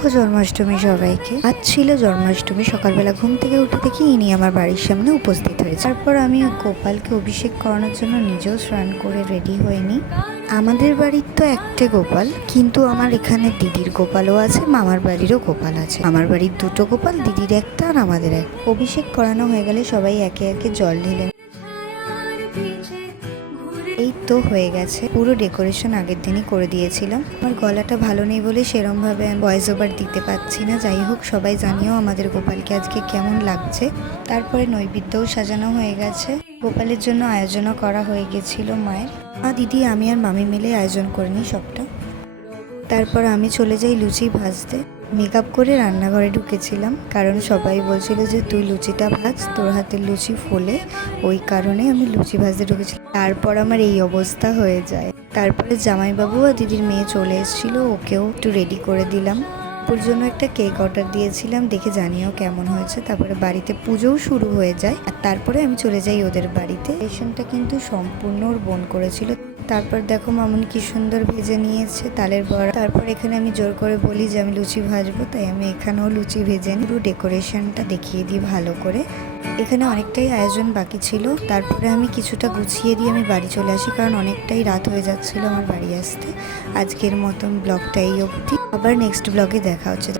শুভ জন্মাষ্টমী সবাইকে। আজ ছিল জন্মাষ্টমী। সকালবেলা ঘুম থেকে উঠে দেখি ইনি আমার বাড়ির সামনে উপস্থিত হয়েছে। তারপর আমি গোপালকে অভিষেক করানোর জন্য নিজেও স্নান করে রেডি হয়ে নিই। আমাদের বাড়ির তো একটা গোপাল, কিন্তু আমার এখানে দিদির গোপালও আছে, মামার বাড়িরও গোপাল আছে। আমার বাড়ির দুটো গোপাল, দিদির একটা আর আমাদের এক। অভিষেক করানো হয়ে গেলে সবাই একে একে জল ঢেলে। এই তো হয়ে গেছে। পুরো ডেকোরেশন আগের দিনই করে দিয়েছিলাম। আমার গলাটা ভালো নেই বলে সেরম ভাবে আমি ভয়েস ওভার দিতে পারছি না। যাই হোক, সবাই জানিও আমাদের গোপালকে আজকে কেমন লাগছে। তারপরে নৈবেদ্যও সাজানো হয়ে গেছে। গোপালের জন্য আয়োজনও করা হয়ে গেছিল মায়ের। দিদি, আমি আর মামি মিলে আয়োজন করে নিই সবটা। তারপর আমি চলে যাই লুচি ভাজতে। মেকআপ করে রান্নাঘরে ঢুকেছিলাম, কারণ সবাই বলছিল যে তুই লুচিটা ভাজ, তোর হাতের লুচি ফোলে, ওই কারণে আমি লুচি ভাজতে ঢুকেছিলাম। তারপর আমার এই অবস্থা হয়ে যায়। তারপরে জামাইবাবু আর দিদির মেয়ে চলে এসেছিল, ওকেও একটু রেডি করে দিলাম। ওর জন্য একটা কেক অর্ডার দিয়েছিলাম, দেখে জানিও কেমন হয়েছে। তারপরে বাড়িতে পুজোও শুরু হয়ে যায়, আর তারপরে আমি চলে যাই ওদের বাড়িতে। রেশনটা কিন্তু সম্পূর্ণ ওর বোন করেছিল। তারপর দেখো মামুনি কি সুন্দর ভেজে নিয়েছে তালের বড়া। তারপর এখানে আমি জোর করে বলি যে আমি লুচি ভাজবো, তাই আমি এখানেও লুচি ভেজে নিই। পুরো ডেকোরেশনটা দেখিয়ে দিই ভালো করে। এখানে অনেকটাই আয়োজন বাকি ছিল। তারপরে আমি কিছুটা গুছিয়ে দিয়ে আমি বাড়ি চলে আসি, কারণ অনেকটাই রাত হয়ে যাচ্ছিল আমার বাড়ি আসতে। আজকের মতন ব্লগটা এই অবধি। আবার নেক্সট ব্লগে দেখা হচ্ছে।